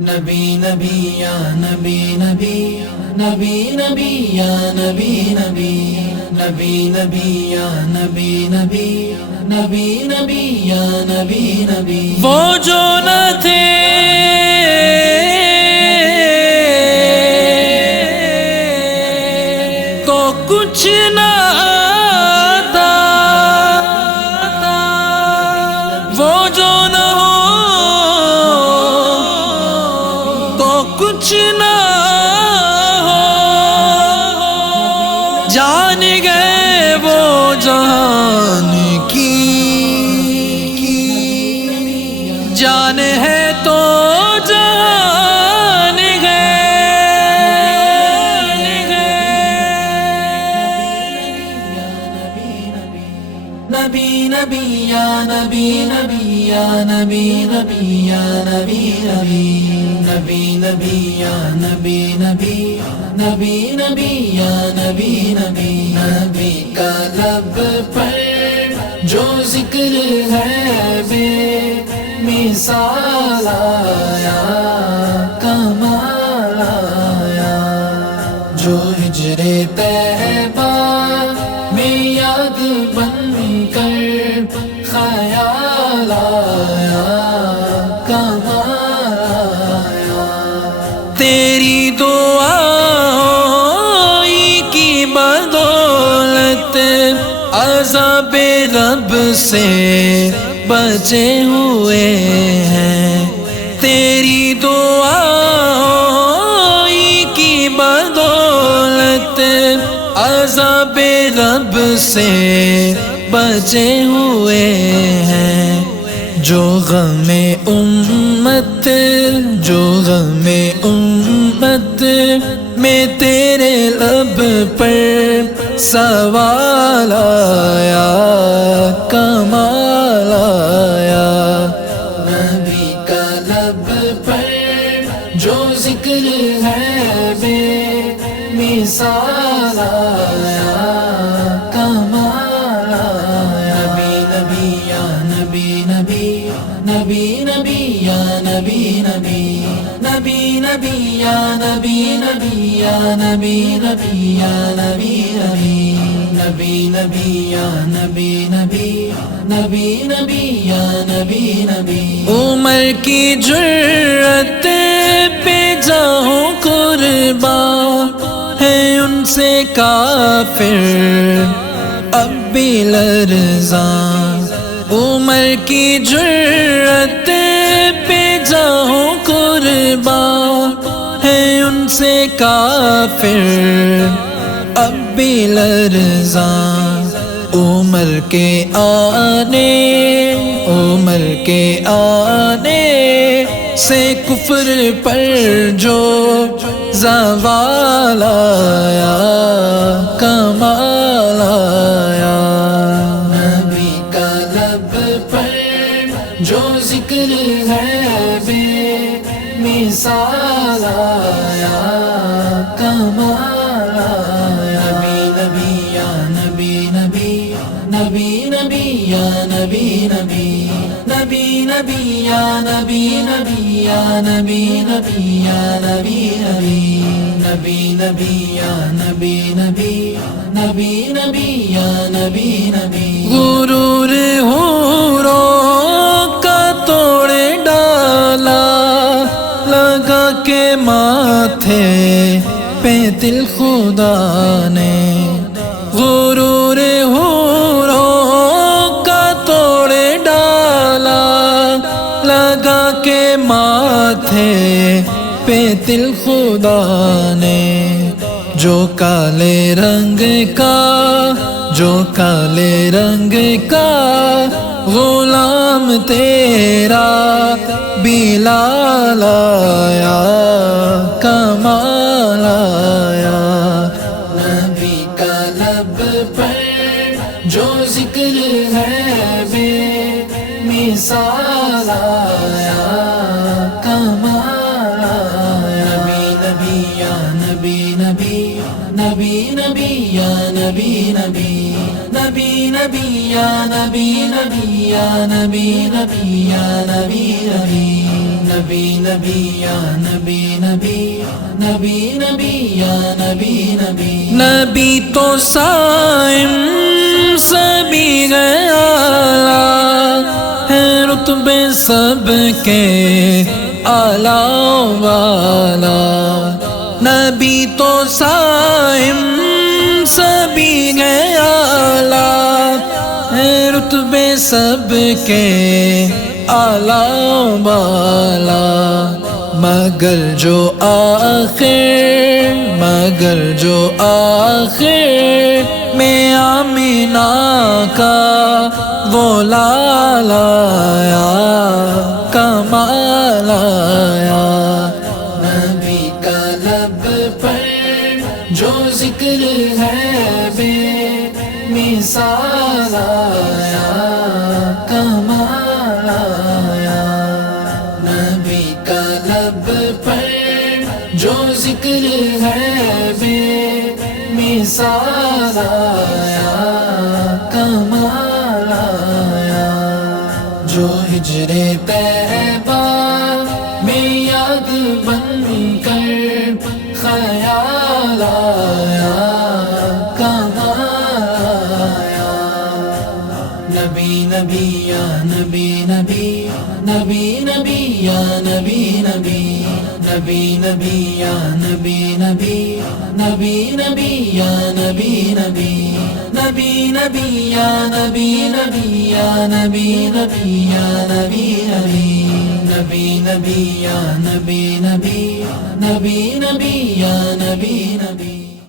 نبی نبی یا نبی نبی نبی نبی یا نبی نبی نبی نبی یا نبی نبی نبی نبی یا نبی نبی وہ جو نہ تھے کو کچھ نہ آتا، وہ جو نہ ہو کو کچھ نہ ہو، جان گئے وہ جہان کی جان ہے تو جان ہے۔ نبی نبی یا نبی نبی یا نبی نبی یا نبی نبی نبی نبی یا نبی نبی نبی نبی یا نبی نبی نبی کا لب پر جو ذکر ہے بے مثال آیا، کمال آیا، جو ہجر طیبہ میں یاد بن کر خیال آیا، کمال آیا، تیری دعائی کی بدولت عذاب رب سے بچے ہوئے ہیں، تیری دعائی کی بدولت عذاب رب سے بچے ہوئے ہیں۔ جو غم امت میں تیرے لب پر سوال آیا، کمال آیا، نبی کا لب پر جو ذکر ہے بے مثال آیا، کمال آیا، نبی نبی یا نبی نبی نبی نبی یا نبی نبی نبی نبی یا نبی نبی یا نبی نبی یا نبی نبی نبی نبی یا نبی نبی نبی نبی یا نبی نبی عمر کی جرت پہ جاؤں قربان ہے ان سے کافر اب بھی لرزاں، عمر کی جرت پہ جاؤں قربان ہے ان سے کافر اب بھی لرزاں، عمر کے آنے سے کفر پر جو زوال آیا، کمال آیا، نبی کا لب پر جو ذکر ہے بے مثال آیا، کمال آیا، نبی نبی یا نبی نبی نبی نبی یا نبی نبی نبی نبی یا نبی نبی یا نبی نبی یا نبی نبی نبی نبی یا نبی نبی نبی نبی یا نبی نبی غرور حوروں کا توڑ ڈالا، لگا کے ماتھے پہ دل خدا نے، غرور حوروں کا توڑ ڈالا، لگا کے ماتھے پہ دل خدا نے، جو کالے رنگ کا غلام تیرا بلال آیا، کمال آیا، نبی کا لب پر جو ذکر ہے بے مثال آیا، کمال آیا، نبی نبی یا نبی نبی نبی نبی یا نبی نبی نبی نبی یا نبی نبی یا نبی نبی یا نبی نبی نبی نبی یا نبی نبی نبی نبی یا نبی نبی نبی تو صائم سبھی گیا ہے رتبے سب کے اعلیٰ والا نبی تو صائم سبھی گیا ہے رتبے سب کے اعلیٰ والا مگر جو آخر میں آمینہ کا وہ لایا کمال آیا نبی کا لب پر جو ذکر ہے بے مثال آیا کمال آیا نبی کا لب پر جو ذکر ہے بے مثال آیا کمال آیا جو ہجر طیبہ میں یاد بن کر خیال آیا کمال آیا نبی نبی یا نبی نبی نبی نبی یا نبی نبی نبی نبی یا نبی نبی نبی نبی یا نبی نبی نبی نبی یا نبی نبی یا نبی نبی یا نبی نبی نبی نبی یا نبی نبی نبی نبی یا نبی نبی